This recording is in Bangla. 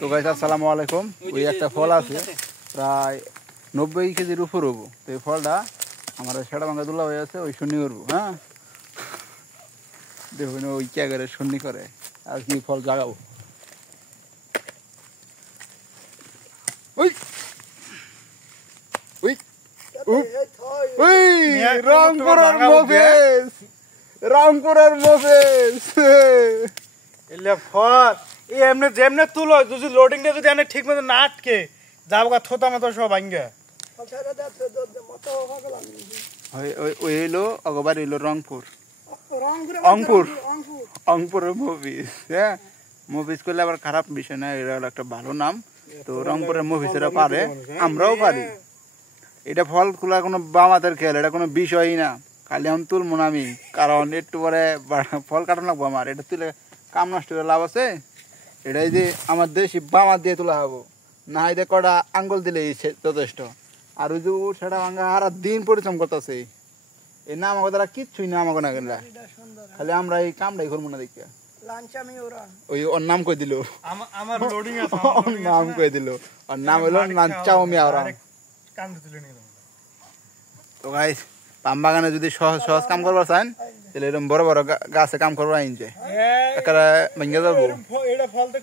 তো গাইস আসসালামু আলাইকুম। ওই একটা ফল আছে প্রায় 90 কেজির উপর হবো। তো এই ফলটা আমার সেটা ভাঙা দুলা হয়ে আছে, ওই শূন্য করবো। হ্যাঁ দেখুন ওই কে করে শূন্য করে আর কি ফল জাগাবো। ওই ওই ওই রংপুরের মফেস, রংপুরের মফেস এলে ফল এই এমনি যেমনে তুলো যদি লোডিংটা যদি এনে ঠিক মতো না আটকে যাবো গা থোতা মতো সব ভাঙ্গে ওই হইলো অগবার হইলো রংপুর, অংপুর, অংপুরের মুভিস। হ্যাঁ মুভিস করলে আবার খারাপ বিষয় না, এটা হলো একটা ভালো নাম। তো রংপুরের মুভিসেরা পারে, আমরাও পারি। এটা ফল খোলা কোনো বামাদের খেল, এটা কোনো বিষয়ই না। খালি আমি তুলবো না আমি, কারণ একটু পরে ফল কাটানো লাগবো আমার। এটা তুলে কাম নষ্ট করে লাভ আছে? এটাই যে আমার দেশি বামা দিয়ে তোলা হবো, না হয় কটা আঙ্গুল দিলে যথেষ্ট। আর ওই যে সেটা ভাঙা হারা দিন পরিশ্রম করতেছে, এই না আমাকে তারা কিচ্ছুই না আমাকে না গেলে, খালি আমরা এই কামটাই করবো না দেখিয়া। ওই ওর নাম কই দিল, আমার লোডিং আছে, ওর নাম কই দিল, ওর নাম হলো লাঞ্চাও মিয়া ওরা। কান্দে তুলে নিয়ে তো গাইস পাম বাগানে যদি সহজ সহজ কাম করবার চান তাহলে এরকম বড় বড় গাছে কাম করবার আইন যায়, একটা ভেঙে যাবো। এটা ফল তো